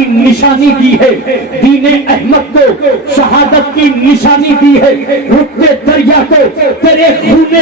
کی نشانی دی ہے، دین احمد کو شہادت کی نشانی دی ہے، رکتے دریا کو تیرے خون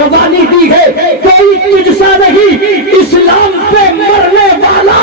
روانی دی ہے، کوئی تجھ سا نہیں اسلام پہ مرنے والا،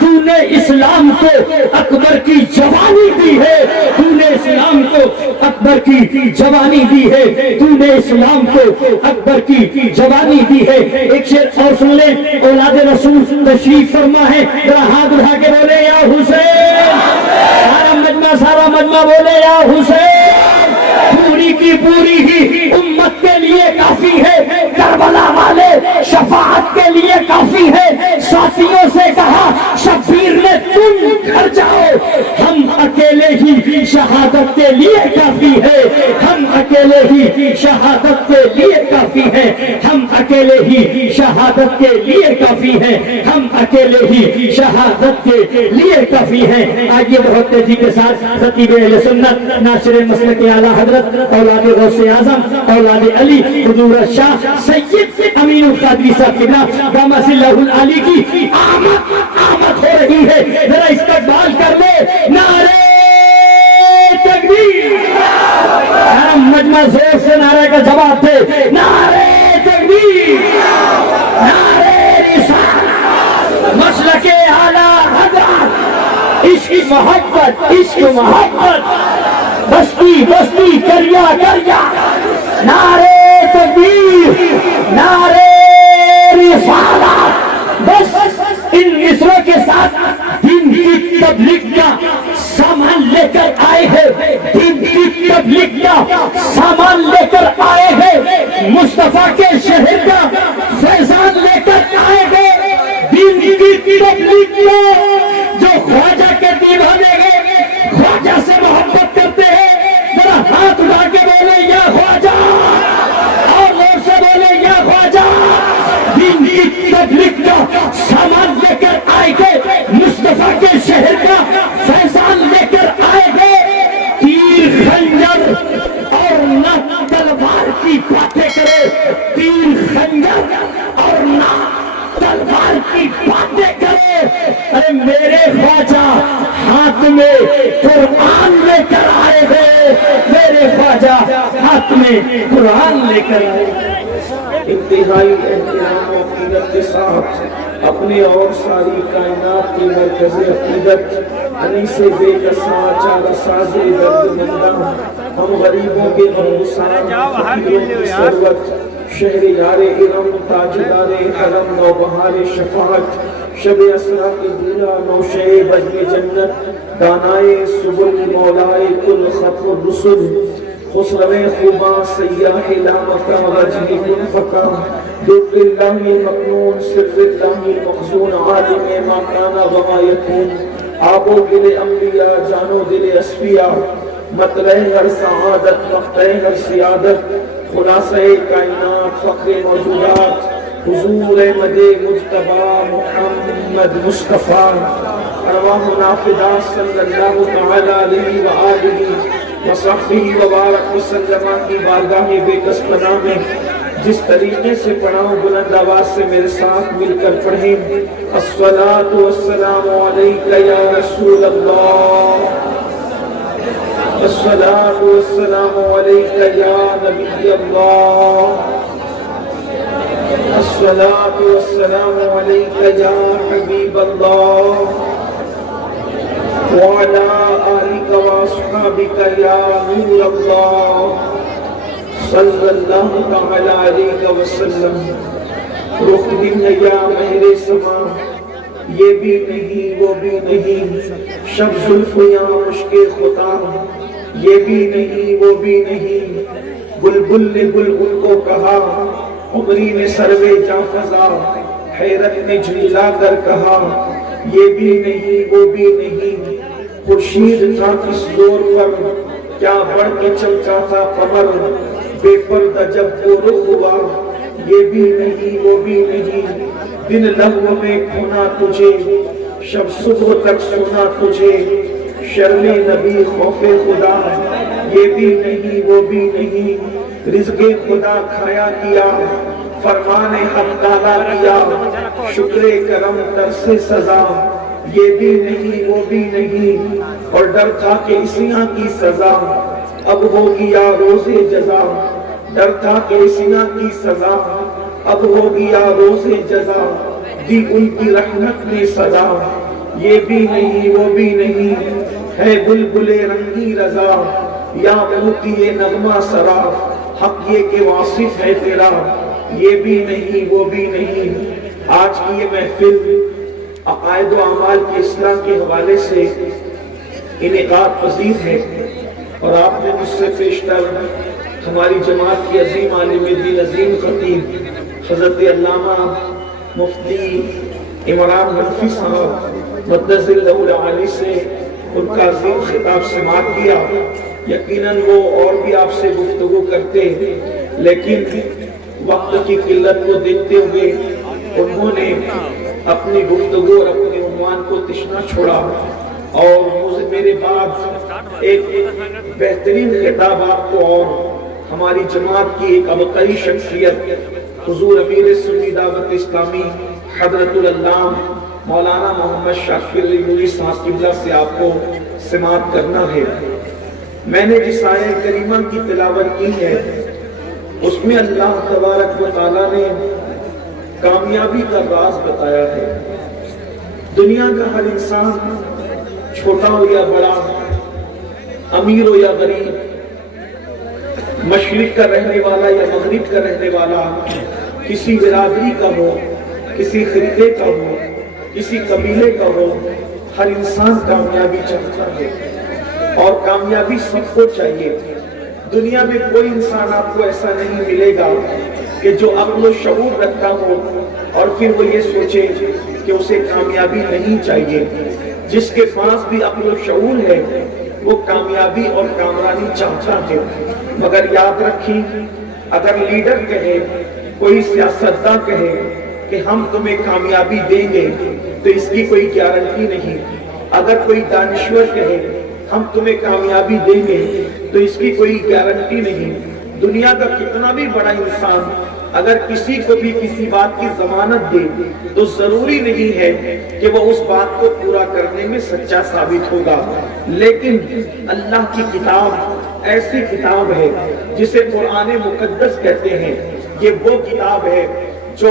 تو نے اسلام کو اکبر کی جوانی دی ہے، تو نے اسلام کو اکبر کی جوانی دی ہے، تو نے اسلام کو اکبر کی جوانی دی ہے۔ ایک شعر اور سن لیں، اولاد رسول تشریف فرما ہے، ذرا ہاتھ اٹھا کے بولے یا حسین، سارا مجمع بولے یا حسین، پوری کی پوری ہی امت کے لیے کافی ہے، کربلا والے شفاعت کے لیے کافی ہے۔ ساتھیوں سے کہا شبیر نے تم گھر جاؤ، ہم اکیلے ہی شہادت کے لیے کافی ہے، ہم اکیلے ہی شہادت کے لیے کافی ہے، ہم اکیلے ہی شہادت کے لیے کافی ہے، ہم اکیلے ہی شہادت کے لیے کافی ہے۔ آئیے بہت تیزی کے ساتھ خطیب اہل سنت ناصر مسلک اعلیٰ حضرت اولاد غوث اعظم اولاد علی حضور شاہ سید امین القادری صاحب قبلہ دامہ اللہ العالی کی آمد ہو رہی ہے، ذرا استقبال کر لے، نعرہ تکبیر، مجمع زور سے نعرہ کا جواب دے، نعرہ تکبیر، نعرہ رسالت، مسلک اعلیٰ حضرت، عشق محبت، عشق محبت، بستی بستی کریا کریا، نعرہ تکبیر، نعرہ رسالت۔ بس ان مصروں کے ساتھ دین کی تبلیغ کا سامان لے کر آئے ہیں، دین کی تبلیغ کا سامان لے کر آئے ہیں، مصطفیٰ کے شہر کا فیضان لے کر آئے ہیں، دین کی تبلیغ کا جو خواجہ کے دیوانے ہیں، خواجہ سے محبت کرتے ہیں، ذرا ہاتھ اٹھا کے بولے یا خواجہ، اور زور سے بولے یا خواجہ، دین کی تبلیغ کا سامان لے کر آئے گے، مصطفیٰ کے شہر کا فیضان لے کر آئے گے، تیر خنجر اور نہ تلوار کی باتیں کرے، تیر خنجر اور نہ تلوار کی باتیں کرے، ارے میرے خواجہ ہاتھ میں قرآن لے کر آئے گے، میرے خواجہ ہاتھ میں قرآن لے کر آئے گے۔ انتہائی احترام و عقیدت کے ساتھ اپنے اور ساری کائنات کی مرکز عقیدت انیس بے کساں چارہ ساز درد مندہ، ہم غریبوں کے غمگسار فقیروں کی ثروت، شہر یار ارم تاجدار حرم نوبہار شفاعت، شب اسرا کی دورہ نوشے بجم جنت، دانائے سبل مولائے کل ختم الرسل، خسرو خوباں سیاح لامکہ وجہ کن فکا، در اللہ مقنون سر اللہ مخزون عالم ما کانا وما یکون، آب و دل انبیاء جانو دل اصفیاء، مطلع ہر سعادت مقطع ہر سیادت، خلاصہ کائنات فخر موجودات، حضور مد مجتبی محمد مصطفیٰ، ارواحنا فدا صلی اللہ تعالی علیہ وآلہ وصحبہ وبارک وسلم کی بارگاہ بے کس پناہ میں جس طریقے سے پڑھاؤں بلند آواز سے میرے ساتھ مل کر پڑھیں، الصلاۃ والسلام علیک یا رسول اللہ، الصلاۃ والسلام علیک یا نبی اللہ، الصلاۃ والسلام علیک یا حبیب اللہ، وعلى آلك وأصحابك يا نور الله صلی اللہ تعالی علیہ وسلم۔ رخ دن یا مہر سما، یہ بھی نہیں وہ بھی نہیں، شب زلف یا مشک خطا، یہ بھی نہیں وہ بھی نہیں، بلبل نے بلبل کو کہا، عمری نے سروے جاں فضا، حیرت نے جھلا کر کہا، یہ بھی نہیں وہ بھی نہیں، خورشید تھا کس زور پر، کیا بڑھ کے چمکا تھا قمر، بے پردہ جب وہ رخ ہوا، یہ بھی نہیں وہ بھی نہیں، دن لہو میں کھونا تجھے، شب صبح تک سنا تجھے، شرم نبی خوف خدا، یہ بھی نہیں وہ بھی نہیں، رزق خدا کھایا کیا، فرمان حق دادا کیا، شکر کرم ترس سزا، یہ بھی نہیں وہ بھی نہیں، اور ڈر تھا کہ اسیاں کی سزا اب ہوگی یا روز جزا، ڈر تھا کہ اسیاں کی سزا اب ہوگی یا روز جزا، دی ان کی رحمت نے صدا، یہ بھی نہیں وہ بھی نہیں، ہے بلبل رنگی رضا، یا موتی یہ نغمہ سرا، حق یہ کہ واصف ہے تیرا، یہ بھی نہیں وہ بھی نہیں۔ آج کی یہ محفل عقائد و اعمال کی اصلاح کے حوالے سے انعقاد پذیر ہے، اور آپ نے مجھ سے پیشتر ہماری جماعت کی عظیم عالم دین، عظیم خطیب حضرت علامہ مفتی عمران حنفی صاحب مقدس اللہ العالی سے ان کا عظیم خطاب سماعت کیا۔ یقیناً وہ اور بھی آپ سے گفتگو کرتے، لیکن وقت کی قلت کو دیکھتے ہوئے انہوں نے اپنی گفتگو اور اپنے عنوان کو تشنا چھوڑا، اور میرے بعد ایک بہترین خطاب آپ کو اور ہماری جماعت کی ایک ابقری شخصیت حضور امیر سنی دعوت اسلامی حضرت العلامہ مولانا محمد شاکر علی نوری صاحب قبلہ سے آپ کو سماعت کرنا ہے۔ میں نے جس آیہ کریمہ کی تلاوت کی ہے اس میں اللہ تبارک و تعالیٰ نے کامیابی کا راز بتایا ہے۔ دنیا کا ہر انسان چھوٹا ہو یا بڑا، امیر ہو یا غریب، مشرق کا رہنے والا یا مغرب کا رہنے والا، کسی برادری کا ہو، کسی خطے کا ہو، کسی قبیلے کا ہو، ہر انسان کامیابی چاہتا ہے، اور کامیابی سب کو چاہیے۔ دنیا میں کوئی انسان آپ کو ایسا نہیں ملے گا کہ جو عقل و شعور رکھتا ہو اور پھر وہ یہ سوچے کہ اسے کامیابی نہیں چاہیے۔ جس کے پاس بھی عقل و شعور ہے وہ کامیابی اور کامرانی چاہتا ہے، مگر یاد رکھیں اگر لیڈر کہے، کوئی سیاستداں کہے کہ ہم تمہیں کامیابی دیں گے تو اس کی کوئی گارنٹی نہیں۔ اگر کوئی دانشور کہے ہم تمہیں کامیابی دیں گے تو اس کی کوئی گارنٹی نہیں۔ دنیا کا کتنا بھی بڑا انسان اگر کسی کو بھی کسی بات کی ضمانت دے تو ضروری نہیں ہے کہ وہ اس بات کو پورا کرنے میں سچا ثابت ہوگا۔ لیکن اللہ کی کتاب ایسی کتاب ہے جسے قرآن مقدس کہتے ہیں، یہ وہ کتاب ہے جو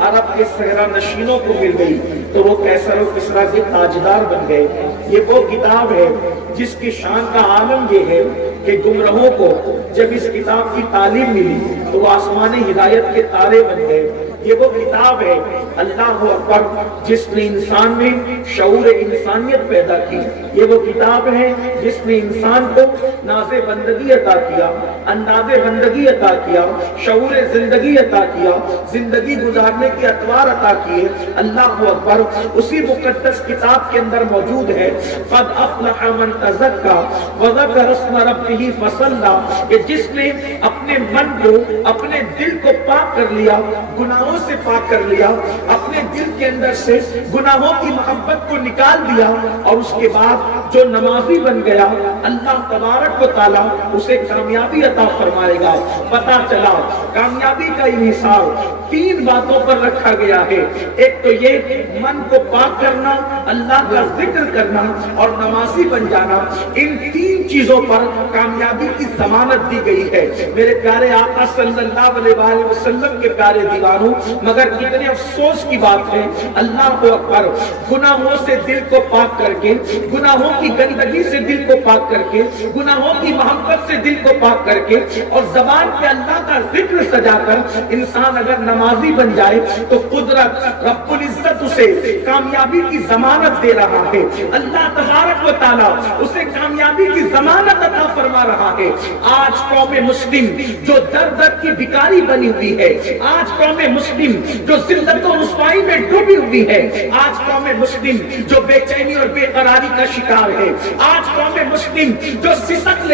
عرب کے صحرا نشینوں کو مل گئی تو وہ کیسر و کسریٰ کے تاجدار بن گئے۔ یہ وہ کتاب ہے جس کی شان کا عالم یہ ہے کہ گمراہوں کو جب اس کتاب کی تعلیم ملی تو وہ آسمان ہدایت کے تارے بن گئے۔ یہ وہ کتاب ہے اللہ اکبر جس نے انسان میں شعور انسانیت پیدا کی۔ یہ وہ کتاب ہے جس نے انسان کو ناز بندگی عطا کیا، انداز بندگی عطا کیا، شعور زندگی عطا کیا، زندگی گزارنے کے اطوار عطا کیے۔ اللہ اکبر اسی مقدس کتاب کے اندر موجود ہے قد افلح من تزکا وذکر اسم ربہ فصلی، کہ جس نے اپنے من کو، اپنے دل کو پاک کر لیا، گناہوں سے پاک کر لیا، اپنے دل کے اندر سے گناہوں کی محبت کو نکال دیا، اور اس کے بعد جو نمازی بن گیا اللہ تبارک و تعالیٰ اسے کامیابی عطا فرمائے گا۔ پتہ چلا کامیابی کا انحصار تین باتوں پر رکھا گیا ہے۔ ایک تو یہ من کو پاک کرنا، اللہ کا ذکر کرنا اور نمازی بن جانا، ان تین چیزوں پر کامیابی کی ضمانت دی گئی ہے۔ میرے پیارے آقا صلی اللہ علیہ وآلہ وسلم کے پیارے دیوانوں، مگر کتنے افسوس کی بات ہے، اللہ اکبر گناہوں سے دل کو پاک کر کے، گناہوں کی گندگی سے دل کو پاک کر کے، گناہوں کی محبت سے دل کو پاک کر کے، اور زبان پہ اللہ کا ذکر سجا کر انسان اگر نمازی بن جائے تو قدرت رب العزت اسے کامیابی کی ضمانت دے رہا ہے۔ اللہ تبارک و تعالیٰ اسے کامیابی کی ضمانت عطا فرما رہا ہے۔ آج قوم مسلم جو در در کی بھکاری بنی ہوئی ہے، آج قوم مسلم جو ذلت و رسوائی میں ڈوبی ہوئی ہے، آج قوم مسلم جو بے چینی اور بے قراری کا شکار ہے. آج قوم مسلم جو سسک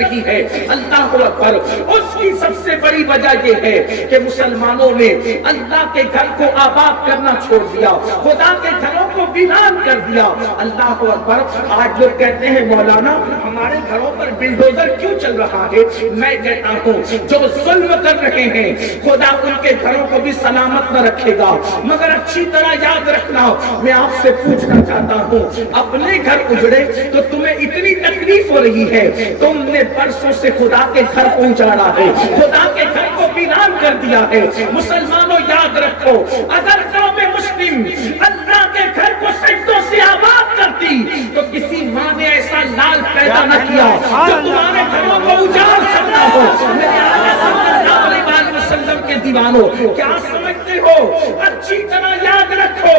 رہی ہے، اللہ اکبر، اس کی سب سے بڑی وجہ یہ ہے کہ مسلمانوں نے اللہ کے گھر کو آباد کرنا چھوڑ دیا، خدا کے گھروں کو ویران کر دیا. اللہ اکبر. آج لوگ کہتے ہیں مولانا ہمارے گھروں پر بلڈوزر کیوں چل رہا ہے؟ میں کہتا ہوں جو ظلم کر رہے ہیں خدا ان کے گھروں کو بھی سلامت نہ رکھے گا. مگر اچھی طرح یاد رکھنا، میں آپ سے پوچھنا چاہتا ہوں، اپنے گھر اجڑے تو تمہیں اتنی تکلیف ہو رہی ہے، تم نے برسوں سے خدا کے گھر کو اجاڑا ہے، خدا کے گھر کو ویران کر دیا ہے. مسلمانوں یاد رکھو، اگر قوم مسلم اللہ کے گھر کو سجدوں سے آباد کرتی تو کسی ماں نے ایسا لال پیدا نہ کیا جو تمہارے گھروں کو اجاڑ سکتا ہو. میرے آقا صلی اللہ علیہ وسلم کے دیوانوں، کیا سمجھتے ہو؟ اچھی طرح یاد رکھو،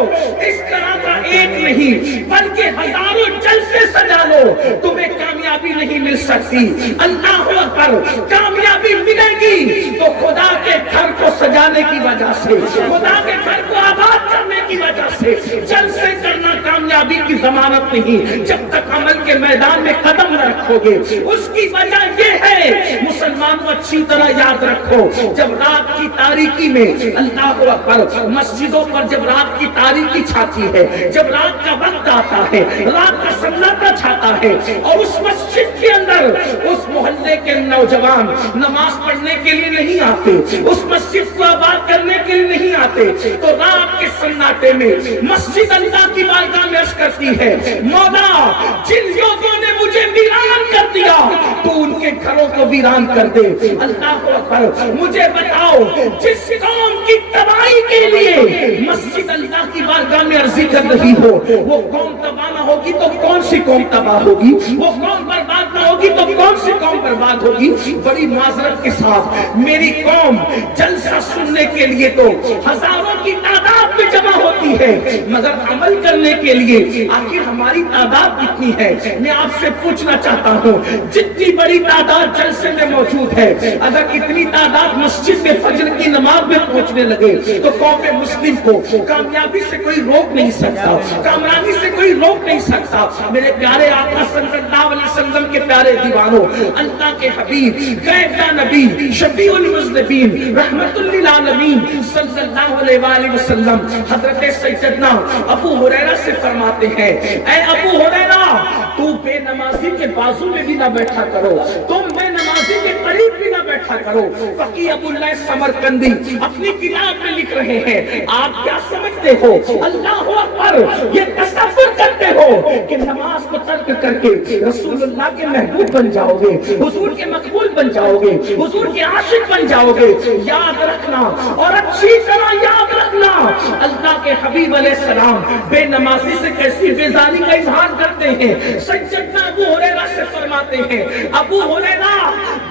اس طرح کا ایک نہیں بلکہ ہزاروں جلسے سجا لو، تمہیں کامیابی نہیں مل سکتی. اللہ اکبر. کامیابی ملے گی تو خدا کے گھر کو سجانے کی وجہ سے، خدا کے گھر کو آباد کرنے کی وجہ سے. جلسے کرنا کامیابی کی ضمانت نہیں جب تک عمل کے میدان میں قدم نہ رکھو گے. اس کی وجہ یہ ہے، مسلمانوں اچھی طرح یاد رکھو، جب رات کی تاریکی میں اللہ اکبر مسجدوں پر جب رات کی تاریکی چھاتی ہے، جب رات کا وقت آتا ہے، رات کا سناٹا چھاتا ہے اور اس مسجد کے اندر اس محلے کے نوجوان نماز پڑھنے کے لیے نہیں آتے، اس مسجد کو آباد کرنے کے لیے نہیں آتے، تو رات کے سناٹے میں مسجد اللہ کی بارگاہ میں عرض کرتی ہے، مولا جن لوگوں نے مجھے ویران کر دیا تو ان کے گھروں کو ویران کر دے. اللہ اکبر. مجھے بتاؤ، جس قوم کی تباہی کے لیے مسجد اللہ کی بارگاہ میں عرضی کر رہی ہو، وہ قوم تباہ نہ ہوگی تو کون سی قوم تباہ ہوگی؟ وہ قوم برباد نہ ہوگی تو کون سی قوم برباد ہوگی؟ بڑی معذرت کے ساتھ میری قوم جلسہ سننے کے لیے تو ہزاروں کی تعداد میں جمع ہوتی ہے، مگر عمل کرنے کے لیے آخر ہماری تعداد کتنی ہے؟ میں آپ سے پوچھنا چاہتا ہوں، جتنی بڑی تعداد جلسے میں موجود ہے، اگر اتنی تعداد مسجد میں فجر کی نماز میں پہنچنے لگے تو قوم مسلم کو کامیابی سے کوئی روک نہیں سکتا، کامرانی سے کوئی روک نہیں سکتا. میرے پیارے آقا صلی اللہ علیہ وسلم کے پیارے دیوانوں، اللہ کے حبیب، غیب کا نبی، شفیع المذنبین، رحمت للعالمین صلی اللہ علیہ وآلہ وسلم حضرت سیدنا ابو ہریرہ سے فرماتے ہیں، اے ابو ہریرہ، تو بے نمازی کے بازو میں بھی نہ بیٹھا کرو، تم بے نمازی کے قریب بھی نہ بیٹھا کرو. فقیہ ابو اللہ سمرقندی اپنی کتاب میں لکھ رہے ہیں، آپ کیا سمجھتے ہو؟ اللہ اکبر. یہ تصور کرتے ہو کہ نماز کو ترک کر کے رسول اللہ کے محبوب بن جاؤ گے، حضور کے مقبول بن جاؤ گے، حضور کے عاشق بن جاؤ گے. یاد رکھنا اور اچھی طرح یاد رکھنا، اللہ کے حبیب علیہ السلام بے نمازی سے کیسی بیزاری کا اظہار کرتے ہیں. سیدنا ابو ہریرہ سے فرماتے ہیں، ابو ہریرہ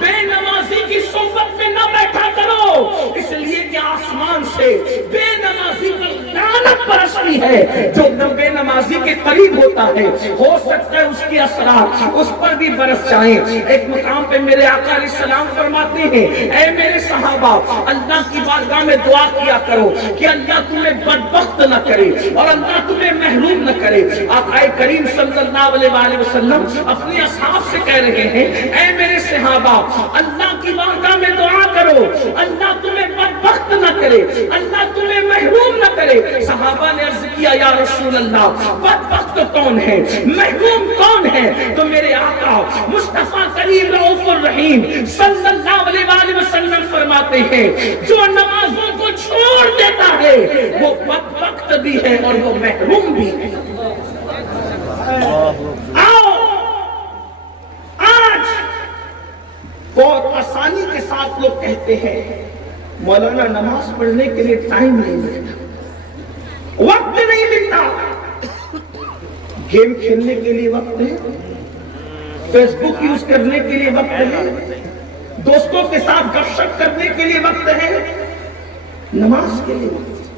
بے نمازی کی صحبت میں نہ بیٹھا کرو، اس لیے کہ آسمان سے بے نمازی پر لعنت برستی ہے. جو بے نمازی کے قریب ہوتا ہے ہو سکتا ہے اس کی اثرات اس پر بھی برس جائیں. ایک مقام پہ میرے آقا علیہ السلام فرماتے ہیں، اے میرے صحابہ، اللہ کی بارگاہ میں دعا کیا کرو کہ اللہ تمہیں بدبخت نہ کرے اور اللہ تمہیں محروم نہ کرے. آقا کریم صلی اللہ علیہ وآلہ وسلم اپنے اصحاب سے کہہ رہے ہیں، اے میرے صحابہ، اللہ کی بارگاہ میں دعا کرو، اللہ تمہیں بدبخت نہ کرے، اللہ تمہیں محروم نہ کرے. صحابہ نے عرض کیا، یا رسول اللہ، بدبخت کون ہے، محروم کون ہے؟ تو میرے آقا مصطفیٰ کریم رؤوف الرحیم صلی اللہ علیہ وآلہ وسلم فرماتے ہیں، جو نمازوں کو چھوڑ دیتا ہے وہ بدبخت بھی ہے اور وہ محروم بھی ہے. آؤ آج بہت آسانی کے ساتھ لوگ کہتے ہیں، مولانا نماز پڑھنے کے لیے ٹائم نہیں ملتا، وقت نہیں ملتا. گیم کھیلنے کے لیے وقت ہے، فیس بک یوز کرنے کے لیے وقت ہے، دوستوں کے ساتھ گپ شپ کرنے کے لیے وقت ہے، نماز کے لیے وقت ہے.